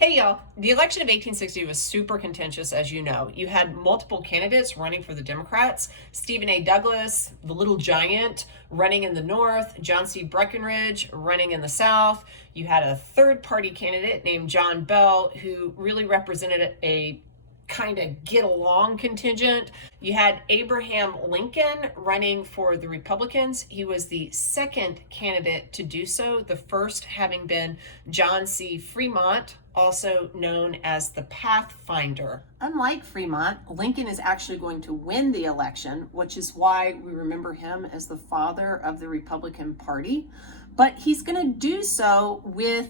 Hey y'all, the election of 1860 was super contentious, as you know. You had multiple candidates running for the Democrats: Stephen A. Douglas, the Little Giant, running in the North; John C. Breckinridge running in the South. You had a third party candidate named John Bell, who really represented a kind of get along contingent. You had Abraham Lincoln running for the Republicans. He was the second candidate to do so, the first having been John C. Fremont, also known as the Pathfinder. Unlike Fremont, Lincoln is actually going to win the election, which is why we remember him as the father of the Republican Party. But he's going to do so with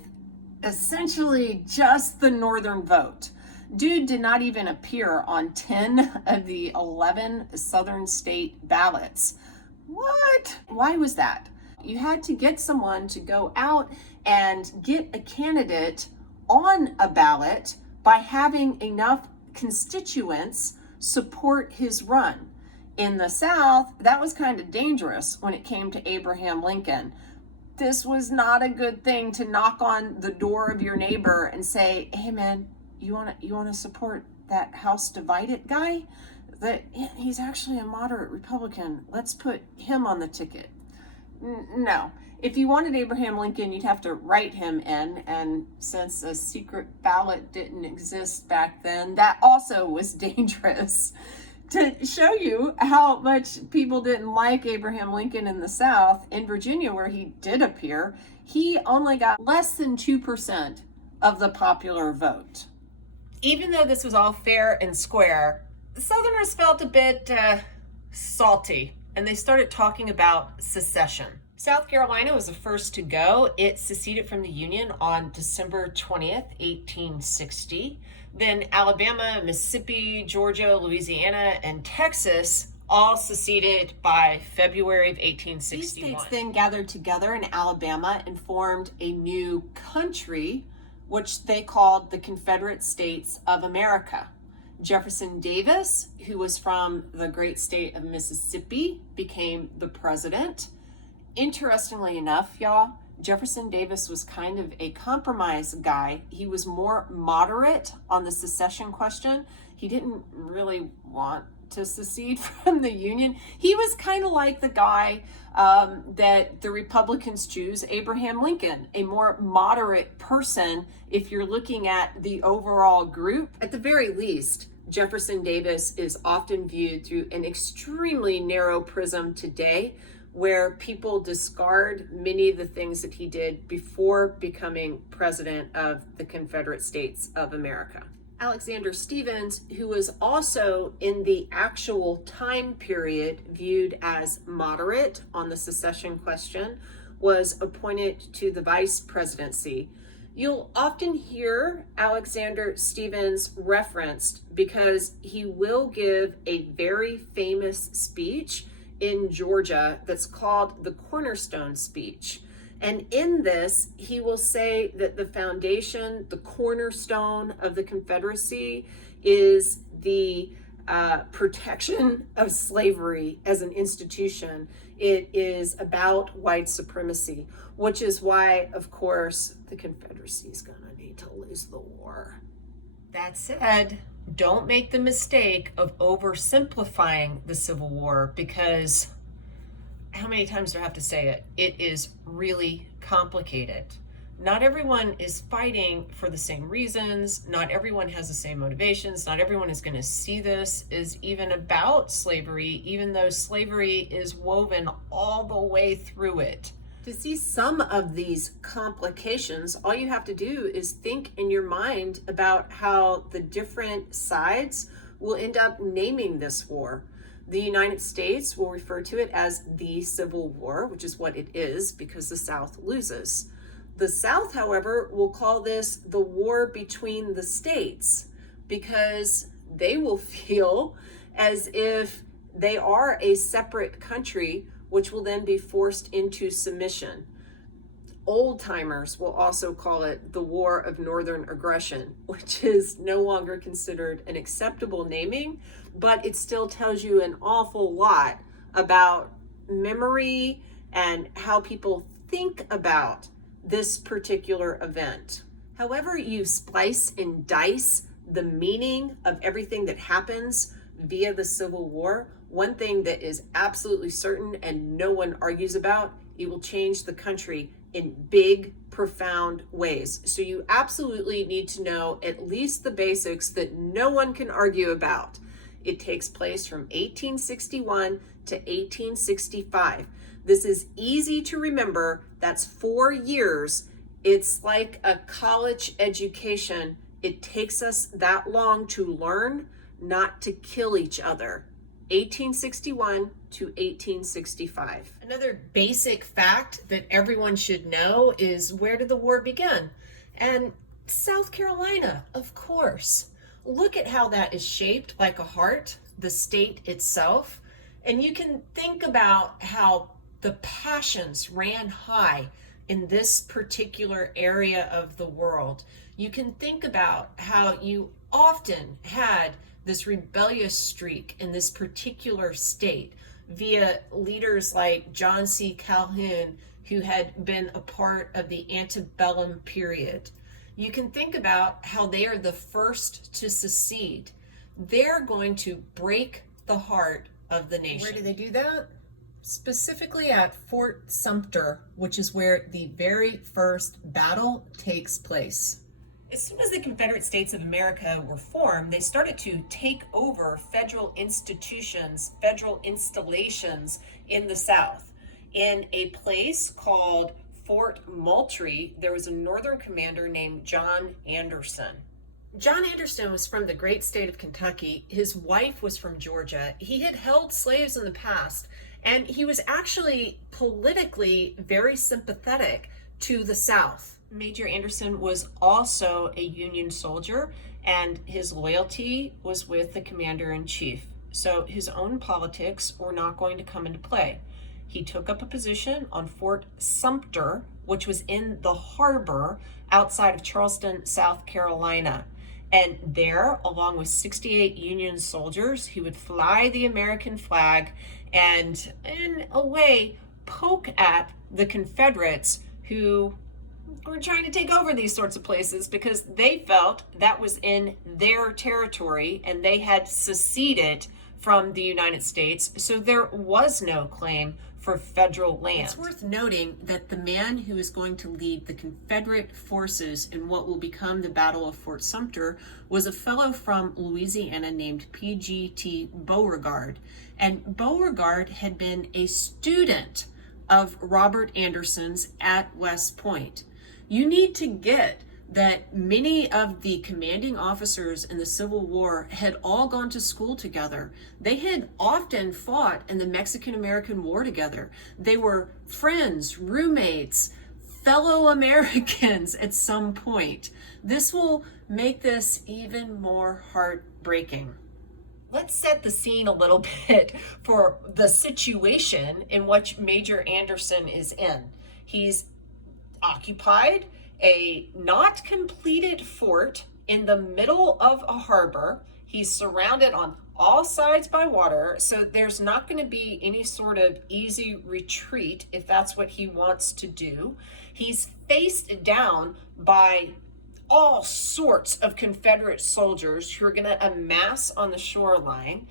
essentially just the Northern vote. Dude did not even appear on 10 of the 11 Southern state ballots. What? Why was that? You had to get someone to go out and get a candidate on a ballot by having enough constituents support his run. In the South, that was kind of dangerous when it came to Abraham Lincoln. This was not a good thing to knock on the door of your neighbor and say, "Hey man, you want to support that House divided guy? He's actually a moderate Republican. Let's put him on the ticket." No. If you wanted Abraham Lincoln, you'd have to write him in, and since a secret ballot didn't exist back then, that also was dangerous. To show you how much people didn't like Abraham Lincoln in the South, in Virginia, where he did appear, he only got less than 2% of the popular vote. Even though this was all fair and square, the Southerners felt a bit salty, and they started talking about secession. South Carolina was the first to go. It seceded from the Union on December 20th, 1860. Then Alabama, Mississippi, Georgia, Louisiana, and Texas all seceded by February of 1861. These states then gathered together in Alabama and formed a new country, which they called the Confederate States of America. Jefferson Davis, who was from the great state of Mississippi, became the president. Interestingly enough, y'all, Jefferson Davis was kind of a compromise guy. He was more moderate on the secession question. He didn't really want to secede from the Union. He was kind of like the guy that the Republicans choose, Abraham Lincoln, a more moderate person if you're looking at the overall group. At the very least, Jefferson Davis is often viewed through an extremely narrow prism today, where people discard many of the things that he did before becoming president of the Confederate States of America. Alexander Stephens, who was also in the actual time period viewed as moderate on the secession question, was appointed to the vice presidency. You'll often hear Alexander Stephens referenced because he will give a very famous speech in Georgia that's called the Cornerstone Speech. And in this, he will say that the foundation, the cornerstone of the Confederacy, is the protection of slavery as an institution. It is about white supremacy, which is why, of course, the Confederacy is going to need to lose the war. That said, don't make the mistake of oversimplifying the Civil War, because how many times do I have to say it? It is really complicated. Not everyone is fighting for the same reasons. Not everyone has the same motivations. Not everyone is going to see this as even about slavery, even though slavery is woven all the way through it. To see some of these complications, all you have to do is think in your mind about how the different sides will end up naming this war. The United States will refer to it as the Civil War, which is what it is because the South loses. The South, however, will call this the war between the states because they will feel as if they are a separate country, which will then be forced into submission. Old timers will also call it the War of Northern Aggression, which is no longer considered an acceptable naming, but it still tells you an awful lot about memory and how people think about this particular event. However you splice and dice the meaning of everything that happens via the Civil War, one thing that is absolutely certain and no one argues about, it will change the country in big, profound ways. So you absolutely need to know at least the basics that no one can argue about. It takes place from 1861 to 1865. This is easy to remember. That's 4 years. It's like a college education. It takes us that long to learn, not to kill each other. 1861 to 1865. Another basic fact that everyone should know is, where did the war begin? And South Carolina, of course. Look at how that is shaped like a heart, the state itself. And you can think about how the passions ran high in this particular area of the world. You can think about how you often had this rebellious streak in this particular state via leaders like John C. Calhoun, who had been a part of the antebellum period. You can think about how they are the first to secede. They're going to break the heart of the nation. Where do they do that? Specifically at Fort Sumter, which is where the very first battle takes place. As soon as the Confederate States of America were formed, they started to take over federal institutions, federal installations in the South. In a place called Fort Moultrie, there was a Northern commander named John Anderson. John Anderson was from the great state of Kentucky. His wife was from Georgia. He had held slaves in the past, and he was actually politically very sympathetic to the South. Major Anderson was also a Union soldier, and his loyalty was with the commander-in-chief. So his own politics were not going to come into play. He took up a position on Fort Sumter, which was in the harbor outside of Charleston, South Carolina. And there, along with 68 Union soldiers, he would fly the American flag and, in a way, poke at the Confederates who were trying to take over these sorts of places because they felt that was in their territory and they had seceded from the United States, so there was no claim for federal land. It's worth noting that the man who is going to lead the Confederate forces in what will become the Battle of Fort Sumter was a fellow from Louisiana named P.G.T. Beauregard. And Beauregard had been a student of Robert Anderson's at West Point. You need to get that many of the commanding officers in the Civil War had all gone to school together. They had often fought in the Mexican-American War together. They were friends, roommates, fellow Americans at some point. This will make this even more heartbreaking. Let's set the scene a little bit for the situation in which Major Anderson is in. He's occupied a not completed fort in the middle of a harbor. He's surrounded on all sides by water, so there's not going to be any sort of easy retreat if that's what he wants to do. He's faced down by all sorts of Confederate soldiers who are going to amass on the shoreline.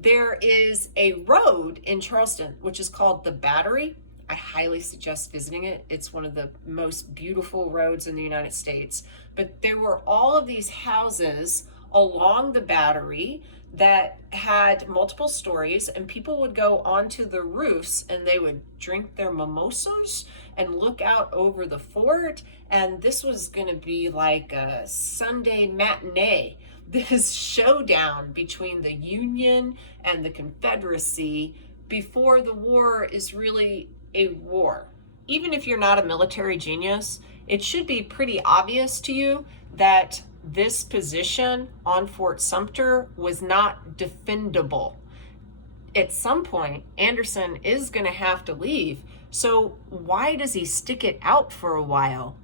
There is a road in Charleston, which is called the Battery. I highly suggest visiting it. It's one of the most beautiful roads in the United States. But there were all of these houses along the Battery that had multiple stories, and people would go onto the roofs and they would drink their mimosas and look out over the fort. And this was going to be like a Sunday matinee, this showdown between the Union and the Confederacy before the war is really a war. Even if you're not a military genius, it should be pretty obvious to you that this position on Fort Sumter was not defendable. At some point, Anderson is going to have to leave. So why does he stick it out for a while?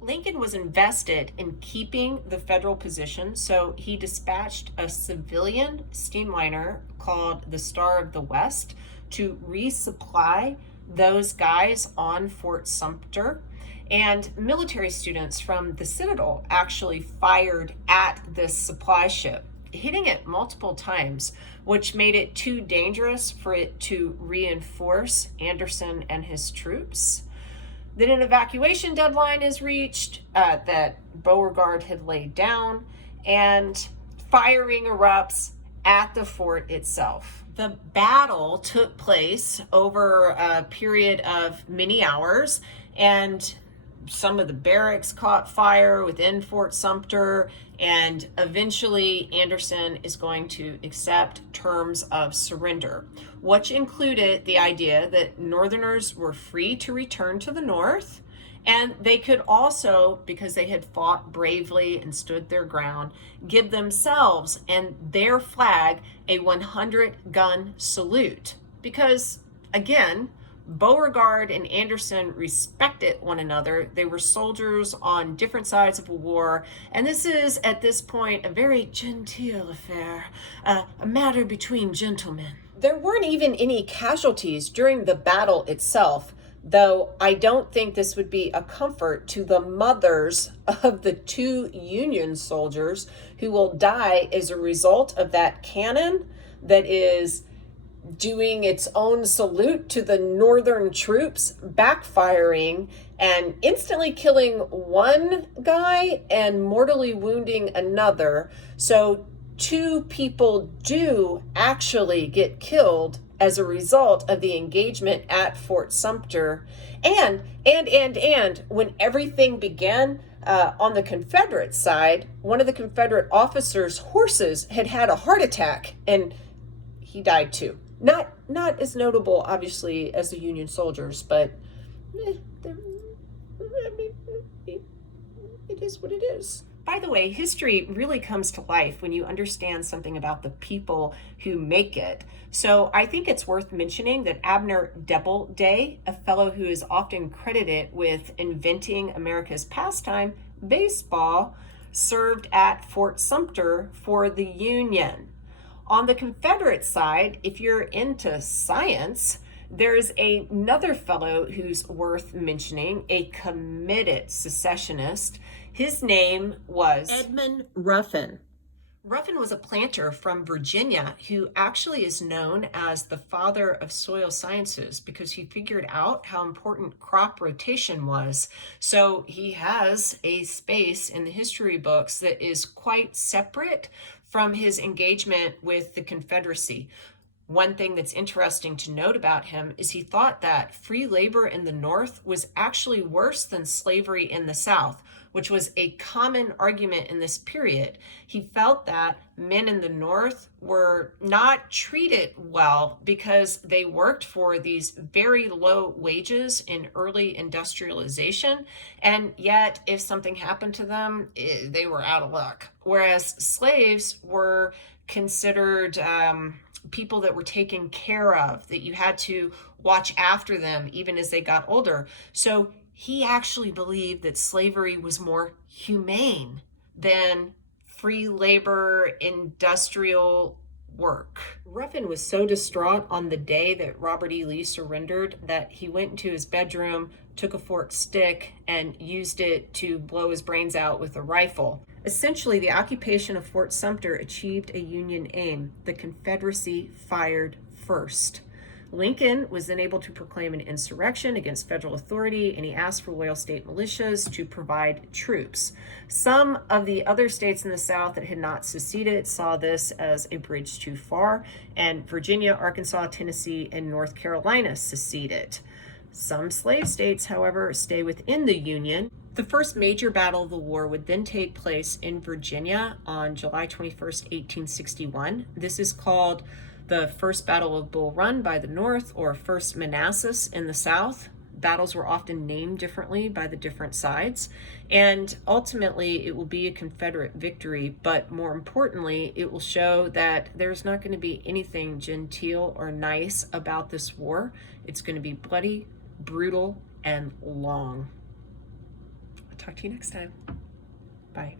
Lincoln was invested in keeping the federal position, so he dispatched a civilian steamliner called the Star of the West to resupply those guys on Fort Sumter, and military students from the Citadel actually fired at this supply ship, hitting it multiple times, which made it too dangerous for it to reinforce Anderson and his troops. Then an evacuation deadline is reached that Beauregard had laid down, and firing erupts at the fort itself. The battle took place over a period of many hours, and some of the barracks caught fire within Fort Sumter, and eventually Anderson is going to accept terms of surrender, which included the idea that Northerners were free to return to the North, and they could also, because they had fought bravely and stood their ground, give themselves and their flag a 100-gun salute. Because, again, Beauregard and Anderson respected one another. They were soldiers on different sides of a war, and this is, at this point, a very genteel affair, a matter between gentlemen. There weren't even any casualties during the battle itself, though I don't think this would be a comfort to the mothers of the 2 Union soldiers who will die as a result of that cannon that is doing its own salute to the Northern troops, backfiring and instantly killing one guy and mortally wounding another. So 2 people do actually get killed as a result of the engagement at Fort Sumter. And when everything began on the Confederate side, one of the Confederate officers' horses had a heart attack, and he died too. Not as notable, obviously, as the Union soldiers, but I mean, it is what it is. By the way, history really comes to life when you understand something about the people who make it. So I think it's worth mentioning that Abner Doubleday, a fellow who is often credited with inventing America's pastime, baseball, served at Fort Sumter for the Union. On the Confederate side, if you're into science, there's another fellow who's worth mentioning, a committed secessionist. His name was Edmund Ruffin. Ruffin was a planter from Virginia who actually is known as the father of soil sciences because he figured out how important crop rotation was. So he has a space in the history books that is quite separate from his engagement with the Confederacy. One thing that's interesting to note about him is he thought that free labor in the North was actually worse than slavery in the South, which was a common argument in this period. He felt that men in the North were not treated well because they worked for these very low wages in early industrialization, and yet if something happened to them, they were out of luck. Whereas slaves were considered people that were taken care of, that you had to watch after them even as they got older. So he actually believed that slavery was more humane than free labor, industrial work. Ruffin was so distraught on the day that Robert E. Lee surrendered that he went into his bedroom, took a forked stick, and used it to blow his brains out with a rifle. Essentially, the occupation of Fort Sumter achieved a Union aim. The Confederacy fired first. Lincoln was then able to proclaim an insurrection against federal authority, and he asked for loyal state militias to provide troops. Some of the other states in the South that had not seceded saw this as a bridge too far, and Virginia, Arkansas, Tennessee, and North Carolina seceded. Some slave states, however, stay within the Union. The first major battle of the war would then take place in Virginia on July 21st, 1861. This is called the First Battle of Bull Run by the North, or First Manassas in the South. Battles were often named differently by the different sides, and ultimately it will be a Confederate victory, but more importantly, it will show that there's not going to be anything genteel or nice about this war. It's going to be bloody, brutal, and long. I'll talk to you next time. Bye.